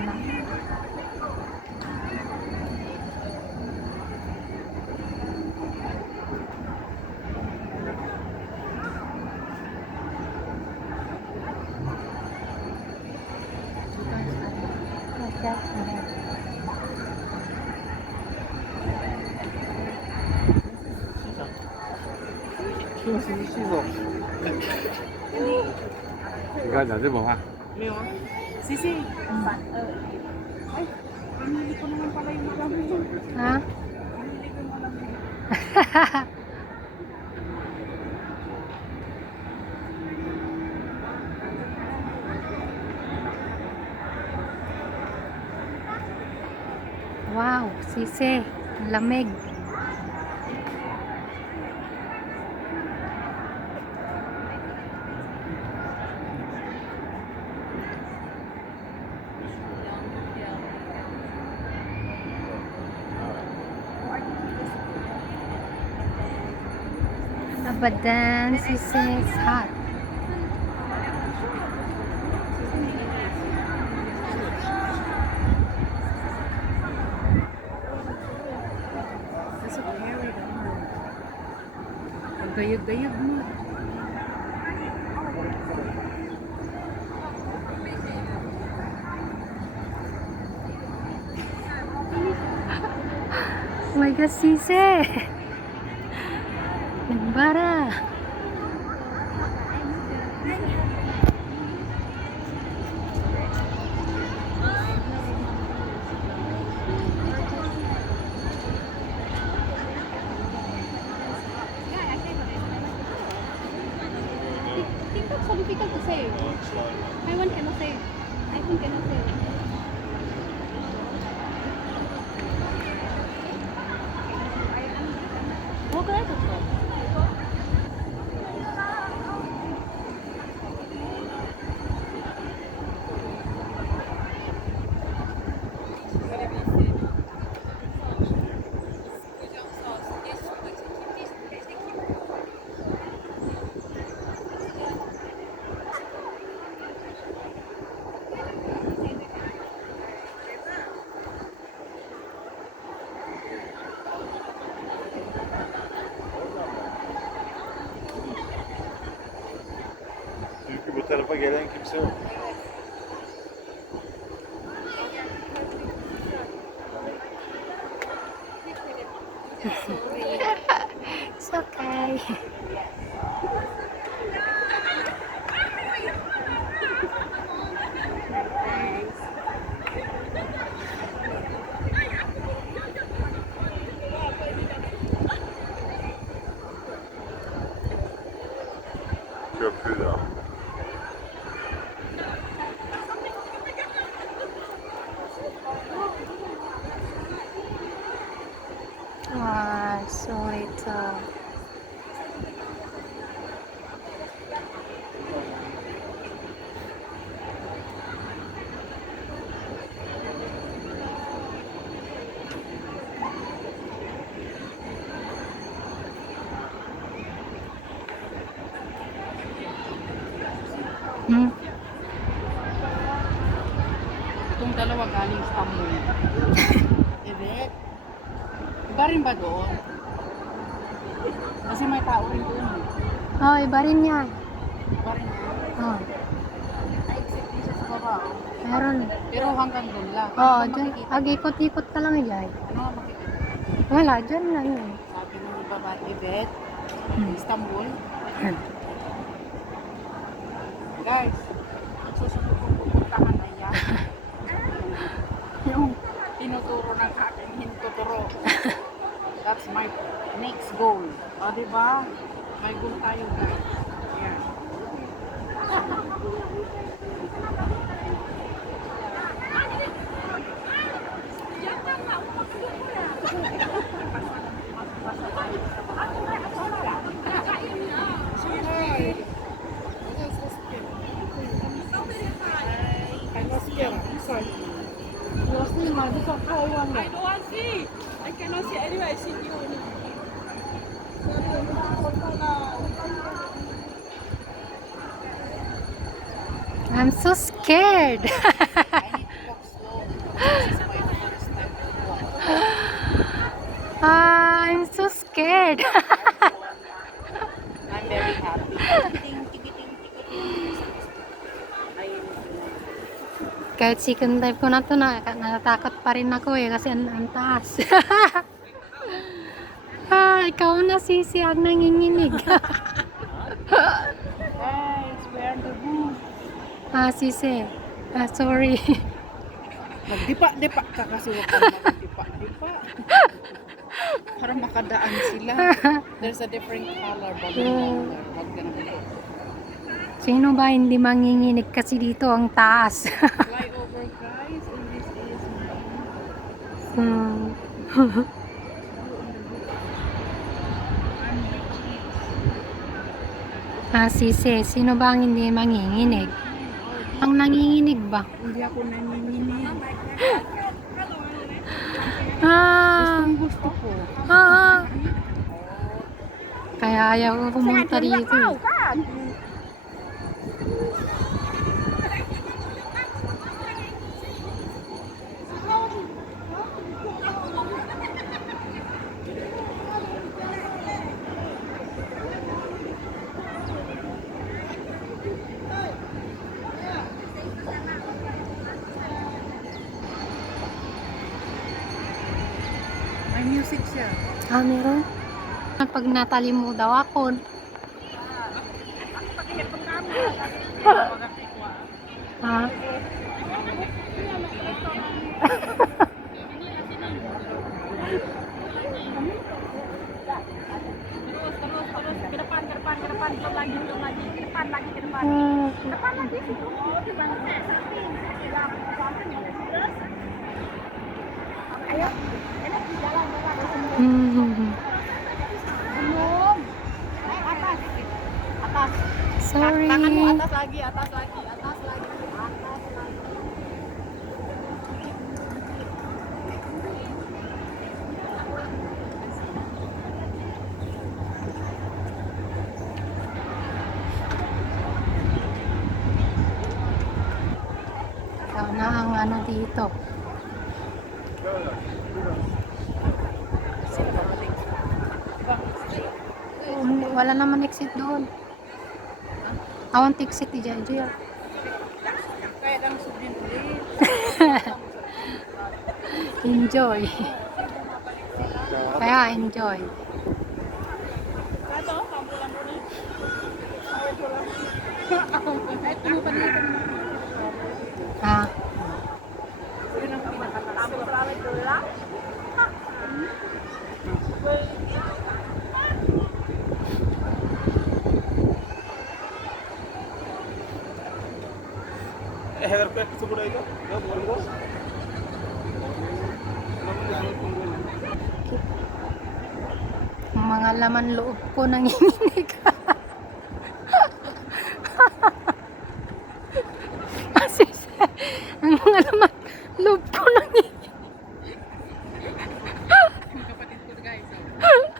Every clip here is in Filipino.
你看讲日本话？没有啊。Sisi. Ay, pinili ko naman pala yung malamig. Ha? Pinili ko yung malamig. Wow, sisi. Lamig. Abadan, sisi. It's hot. Nasa carry naman. Ang gayag-gayag mo. Oh my God, sisi. Nagbara. TikTok so difficult to say. Taiwan cannot say. iPhone cannot say. What can I talk about? Çünkü bu tarafa gelen kimse yok. It's okay. Köprü de. So it's Itong dalawa galing Istanbul. Evet. Iba rin ba doon? Kasi may tao rin doon. oh, iba rin yan. Iba rin doon. Oh, Ay, exit din siya sa baba. meron. Pero hanggang doon lang. Oh, Ano ba dyan. makikita? Ikot-ikot ka lang dyan. Ano nga makikita? Wala, dyan lang yun. Sabi ng babae, Evet. Istanbul. Guys, ang susunod kong pupuntahan ay yan. Yung tinuturo ng aking hintuturo. That's my next goal. O, diba? May goal tayo, guys. Yan. I don't want to see. I cannot see anyway. I see you only. I'm so scared. I need to walk slow. Kahit second time ko na to, natatakot pa rin ako eh, kasi ang taas. Ikaw na sisi ang nanginginig. Guys, where are the booth? Sisi. Sorry. Magdipa-dipa ka kasi huwag kang magdipa-dipa. Para makadaan sila. There's a different color. Wag ganun. Sino ba hindi manginginig kasi dito ang taas? Flyover guys, and this is my Sisi, sino ba ang hindi manginginig? Ang nanginginig ba? hindi ako nanginginig. Gusto ko. Kaya ayaw ko pumunta dito. May music siya. Meron? Pag natali mo daw ako. Ha? Sorry. Atas lagi. Sana ang ano dito. Wala naman exit doon. I want exit di Jaya. Kaya lang subin ulit. Enjoy. Kaya enjoy. Ha? Ang mga laman loob ko nanginginig. Ang mga laman loob ko nanginginig. Kapatid ko guys.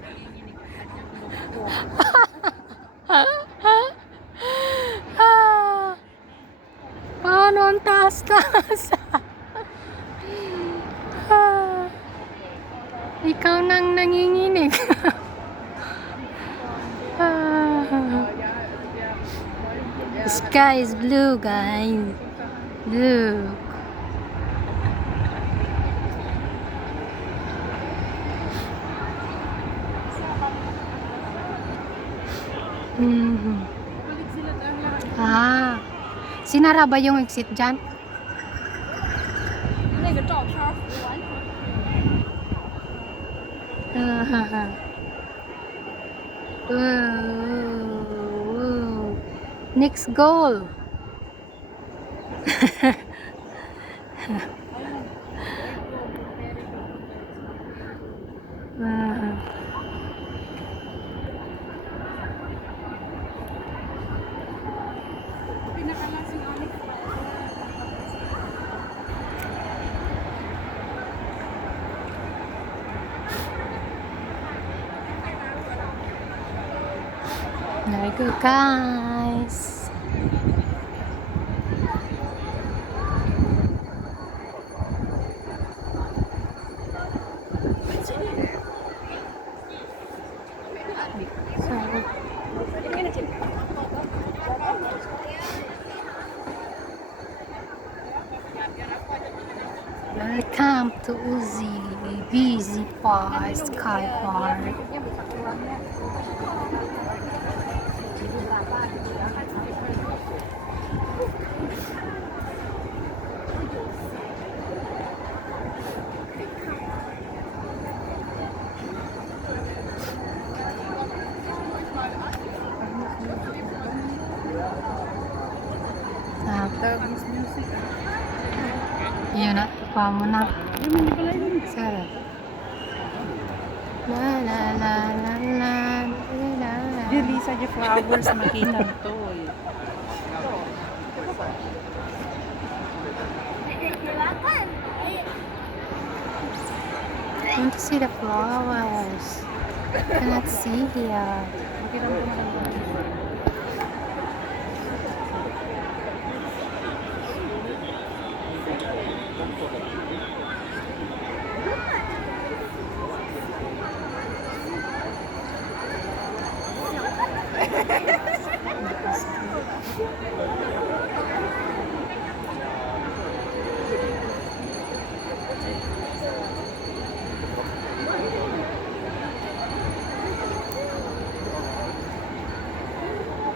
Nanginginig ang kanyang loob ko. Paano ang taas-taas? Ikaw nang nanginginig. The sky is blue, guys. Blue. Sinara ba yung exit dyan? Next goal. There you go, guys. So, Welcome to Uzi Busy Park Sky Park. Dance music. Yun na, tupa mo na. Sarap. La la la la la la la. Di Lisa, yung flowers makita to eh. I want to see the flowers. Cannot see here. Makita mo naman.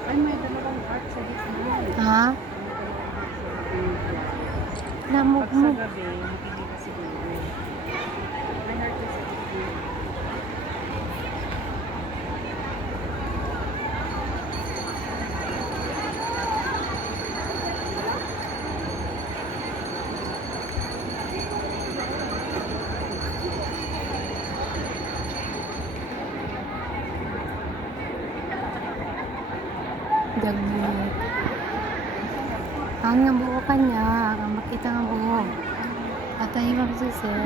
Ay, may dalawang heart sa gitna. Ha? Lamog Pag mo. sa gabi, makikita siguro. May heart sa gitna. Dagdag. Ang nga buo ka niya. Ang makita nga buo. Atay mo si sir.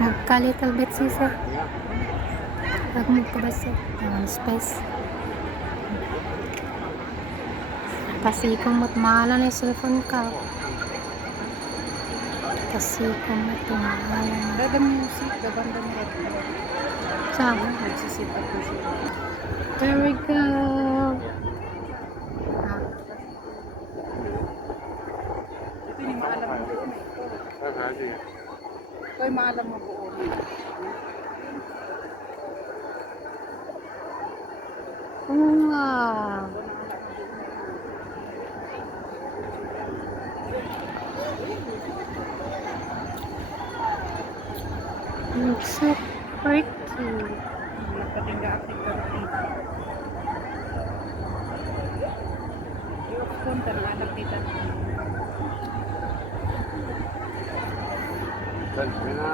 Magka little bit si sir. Pag magkabasa. Space. Kasi kung matmahala na yung cellphone ka. Kasi kung matmahala na. Dada music, dabanda mo rin. Saan? Nagsisit up na sila. There we go. Ah, Ito yung maalam mo buo na ito. Ito yung maalam mo buo na. wow. Looks so pretty. Nagpatingga active ka na dito. Yung punta na anak dito. Kan, na.